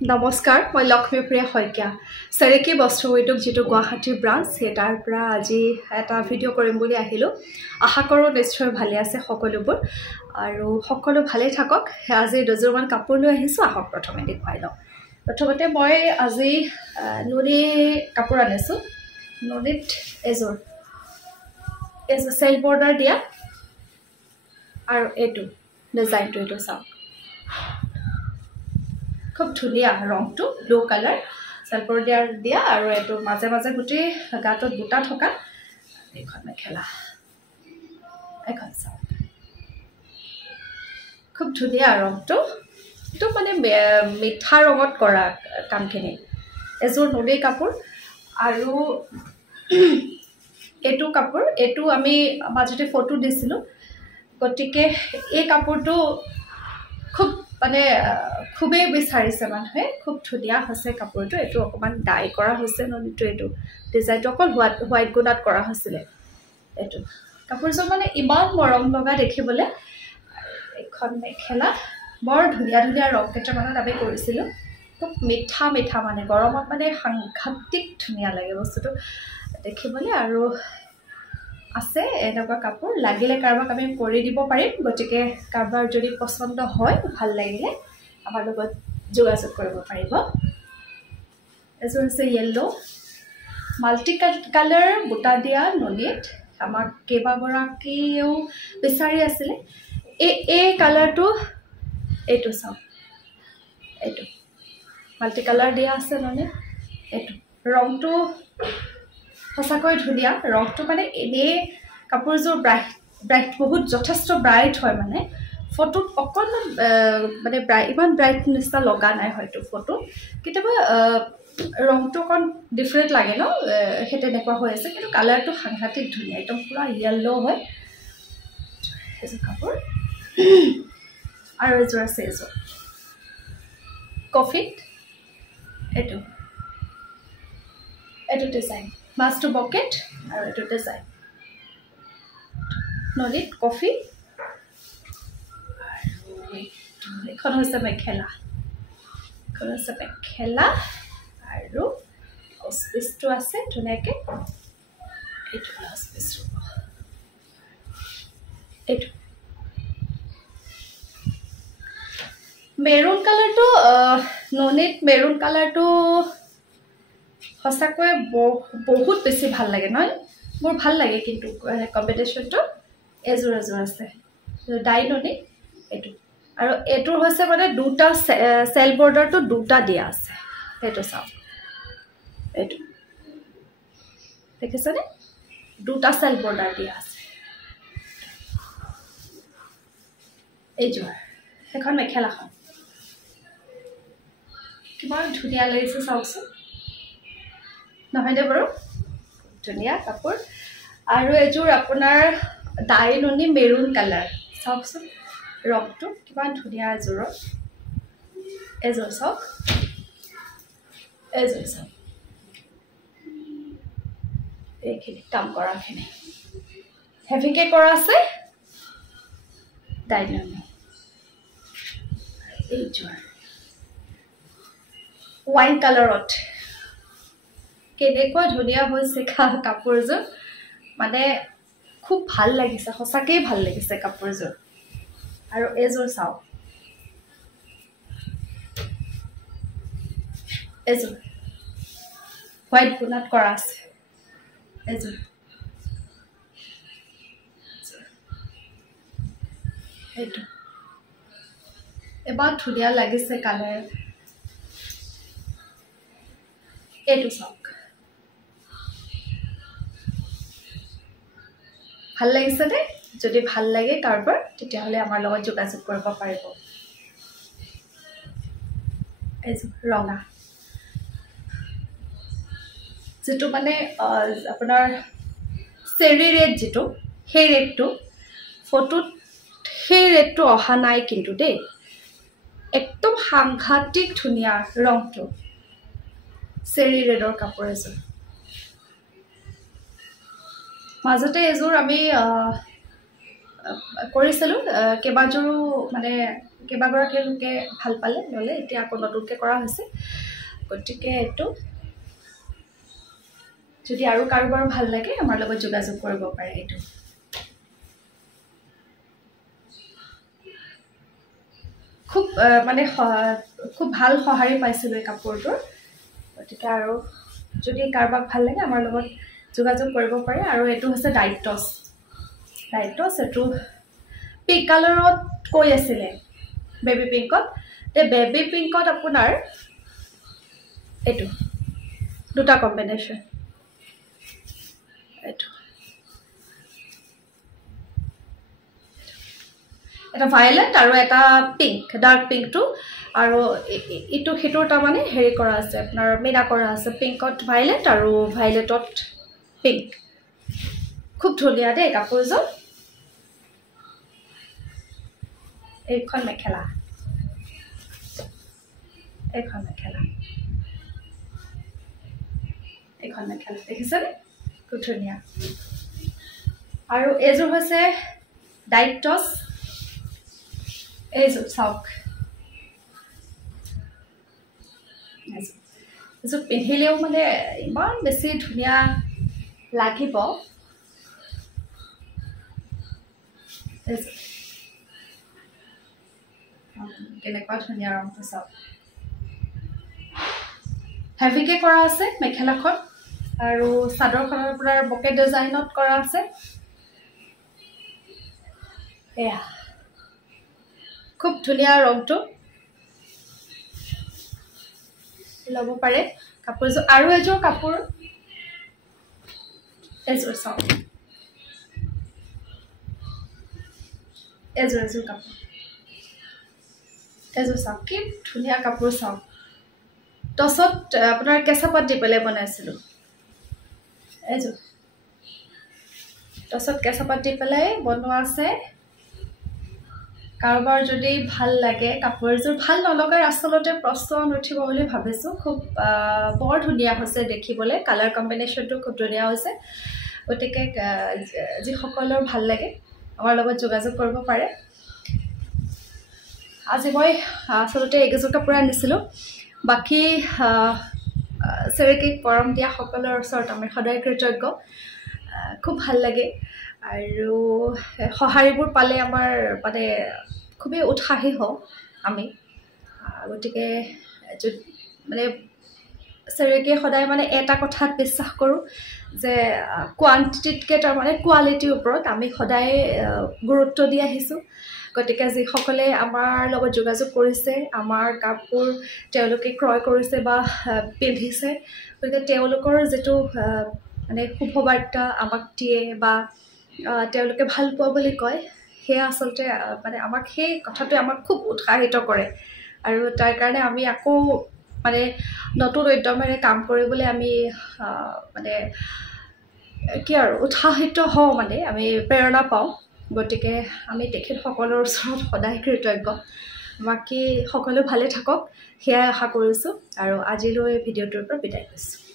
নমস্কাৰ মই লক্ষ্মীপ্ৰিয়া শইকীয়া সৰেকি বস্ত্ৰ উদ্যোগ যেটো গুৱাহাটীৰ ব্ৰাঞ্চ হেটাৰ পৰা আজি এটা ভিডিঅ' কৰিম বুলি আহিলো আশা কৰো নিশ্চয় ভালে আছে সকলোবোৰ আৰু সকলো ভালে থাকক আজি দুজোৰমান কাপোৰ লৈ আহিছো আহক প্ৰথমে দেখুৱাই লওঁ প্ৰথমতে মই আজি নুনি কাপোৰ আনিছো নুনিত এজোৰ সেল বৰ্ডাৰ দিয়া আৰু এটো ডিজাইনটো এটো চাওক খুব ধুনিয়া ৰংটো ব্লু কালাৰ সেলফৰ দিয়া আৰু এটো মাজে মাজে গুটি গাটত বুটা থকা এখন মেখেলা এখন চাও খুব ধুনিয়া ৰংটো এটো মানে মিঠা ৰঙত কৰা কামখিনি এজোৰ নুনি কাপোৰ আৰু এটো কাপোৰ এটো আমি মাজতে ফটো দিছিলো গটিকে এই কাপোৰটো খুব মানে খুবেই বিচাৰিছে মানুহে খুব ধুনিয়া হৈছে কাপোৰটো এটো অকমান ডাই কৰা হৈছে ননিটো এটো ডিজাইনটো অকল হোৱাইট গুণাত কৰা হৈছিল এটো কাপোৰজন মানে ইমান মৰম লগা দেখিবলে এখন মেখেলা বৰ ধুনিয়া ধুনিয়া ৰং কেইটামানত আমি কৰিছিলো খুব মিঠা মিঠা মানে গৰমত মানে সাংঘাতিক ধুনিয়া লাগে বস্তুটো দেখিবলে আৰু আছে এনেকুৱা কাপোৰ লাগিলে কাৰবাক আমি কৰি দিব পাৰিম গটিকে কাৰবাৰ যদি পছন্দ হয় ভাল লাগিলে আমাৰ লগত যোগাযোগ কৰিব পাৰিব এজোৰ আছে ইয়েলো মাল্টি কালাৰ বুটা দিয়া ননিত আমাক কেবাগৰাকীও বিচাৰি আছিল এই কালাৰটো এটো চাও এটো মাল্টি কালাৰ দিয়া আছে ননি এটো ৰংটো সঁচাকৈ ধুনিয়া ৰংটো মানে এনে কাপোৰজোৰ ব্ৰাইট বহুত যথেষ্ট ব্ৰাইট হয় মানে ফটোত অকনমান মানে ইমান ব্ৰাইট নিস্তা লগা নাই হয়তো ফটো কিতাবা ৰংটো কোন ডিফাৰেন্ট লাগে ন হেতে নেকুৱা হৈ আছে কিন্তু কালাৰটো সাংঘাতিক ধুনিয়া একদম পুৰা ইয়েলো হয় এজো কাপোৰ আৰু এজোৰ আছে এজোৰ কফিত এটো ডিজাইন মাস্টো বকেট আৰু এটো ডিজাইন নলিত কফি এখন হৈছে মেখেলা আৰু স্পেচটো আছে ধুনিয়াকে এটো স্পেচ এটো মেৰুন কালাৰটো ননিত মেৰুন কালাৰটো সঁচাকৈ বহুত বেছি ভাল লাগে নহয় মোৰ ভাল লাগে কিন্তু কম্বিনেশনটো এজোৰ আছে ডাই ননি এটো আৰু এটোৰ হৈছে মানে দুটা সেল বৰ্ডাৰটো দুটা দিয়া আছে এটো চাও এটো দেখিছনে দুটা সেল বৰ্ডাৰ দিয়া আছে এজোৰ এখন মেখেলাখন কিমান ধুনিয়া লাগিছে চাওকচোন নহয় দে বাৰু ধুনিয়া কাপোৰ আৰু এজোৰ আপোনাৰ ডাই ননি মেৰুন কালাৰ চাওকচোন ৰংটো কিমান ধুনিয়া এজোৰ চাওক এইখিনি কাম কৰাখিনি হেভিকে কৰা আছে ডাই ননি এইজোৰ ওয়াইন কালাৰত কেনেকুৱা ধুনিয়া হৈছে কাপোৰজোৰ মানে খুব ভাল লাগিছে সঁচাকৈ ভাল লাগিছে কাপোৰজোৰ আৰু এজোৰ চাও এজোৰ হোৱাইট গুণাত কৰা আছে এজোৰ এটো এবাৰ ধুনিয়া লাগিছে কালাৰ এটো চাওক ভাল লাগিছে নে যদি ভাল লাগে কাৰবাৰ তেতিয়া হলে আমাৰ লগত যোগাযোগ কৰিব পাৰিব এজোৰ ৰঙা যেটো মানে আপোনাৰ চেৰি ৰেড যেটো সেই ৰেডটো ফটোত সেই ৰেডটো অহা নাই কিন্তু দেই একদম সাংঘাতিক ধুনিয়া ৰংটো চেৰি ৰেডৰ কাপোৰ এজোৰ মাজতে এজোৰ আমি কৰিছিলো কেবাজোৰো মানে কেইবাগৰাকী লোকে ভাল পালে ল'লে এতিয়া আকৌ নতুনকৈ কৰা হৈছে গতিকে এইটো যদি আৰু কাৰোবাৰ ভাল লাগে আমাৰ লগত যোগাযোগ কৰিব পাৰে এইটো খুব মানে খুব ভাল সঁহাৰি পাইছিলোঁ এই কাপোৰটোৰ গতিকে আৰু যদি কাৰোবাক ভাল লাগে আমাৰ লগত যোগাযোগ কৰিব পাৰে আৰু এইটো হৈছে ডাইটছ এইটো পিংক কালাৰত কৈ আছিলে বেবী পিংকত বেবী পিংকত আপোনাৰ এইটো দুটা কম্বিনেশ্যন এইটো এটা ভায়োলেট আৰু এটা পিংক ডাৰ্ক পিংকটো আৰু ইটো হিটোৰ তাৰমানে হেৰি কৰা আছে আপোনাৰ মিনা কৰা আছে পিংকত ভায়োলেট আৰু ভায়োলেটত পিংক খুব ধুনীয়া দেই কাপোৰযোৰ এইখন মেখেলা দেখিছেনে খুব ধুনীয়া আৰু এইযোৰ হৈছে ডাইটছ এইযোৰ চাওক এইযোৰ পিন্ধিলেও মানে ইমান বেছি ধুনীয়া লাগিব কেনেকুৱা ধুনীয়া ৰংটো চাওক হেভিকে কৰা আছে মেখেলাখন আৰু চাদৰখনৰ আপোনাৰ বকে ডিজাইনত কৰা আছে এয়া খুব ধুনীয়া ৰংটো ল'ব পাৰে কাপোৰযোৰ আৰু এযোৰ কাপোৰ এযোৰ চাওক এযোৰ কাপোৰ এযোৰ চাওক কি ধুনীয়া কাপোৰ চাওক টছত আপোনাৰ কেঁচা পাত দি পেলাই বনাইছিলোঁ এযোৰ টছত কেঁচা পাত দি পেলাই বনোৱা আছে কাৰোবাৰ যদি ভাল লাগে কাপোৰযোৰ ভাল নলগাৰ আচলতে প্ৰশ্ন নুঠিব বুলি ভাবিছোঁ খুব বৰ ধুনীয়া হৈছে দেখিবলৈ কালাৰ কম্বিনেশ্যনটো খুব ধুনীয়া হৈছে গতিকে যিসকলৰ ভাল লাগে আমাৰ লগত যোগাযোগ কৰিব পাৰে আজি মই আচলতে এইকেইযোৰ কাপোৰ আনিছিলোঁ বাকী চেৰেকিক পৰম দিয়া সকলৰ ওচৰত আমি সদায় কৃতজ্ঞ খুব ভাল লাগে আৰু সঁহাৰিবোৰ পালে আমাৰ মানে খুবেই উৎসাহী হওঁ আমি গতিকে মানে চেৰেকিয়ে সদায় মানে এটা কথাত বিশ্বাস কৰোঁ যে কোৱান্টিটিতকৈ তাৰমানে কোৱালিটিৰ ওপৰত আমি সদায় গুৰুত্ব দি আহিছোঁ গতিকে যিসকলে আমাৰ লগত যোগাযোগ কৰিছে আমাৰ কাপোৰ তেওঁলোকে ক্ৰয় কৰিছে বা পিন্ধিছে গতিকে তেওঁলোকৰ যিটো মানে শুভবাৰ্তা আমাক দিয়ে বা তেওঁলোকে ভাল পোৱা বুলি কয় সেয়া আচলতে মানে আমাক সেই কথাটোৱে আমাক খুব উৎসাহিত কৰে আৰু তাৰ কাৰণে আমি আকৌ মানে নতুন উদ্যমেৰে কাম কৰিবলৈ আমি মানে কি আৰু উৎসাহিত হওঁ মানে আমি প্ৰেৰণা পাওঁ গতিকে আমি তেখেতসকলৰ ওচৰত সদায় কৃতজ্ঞ বাকী সকলো ভালে থাকক সেয়াই আশা কৰিছোঁ আৰু আজিলৈ ভিডিঅ'টোৰ পৰা বিদায় লৈছোঁ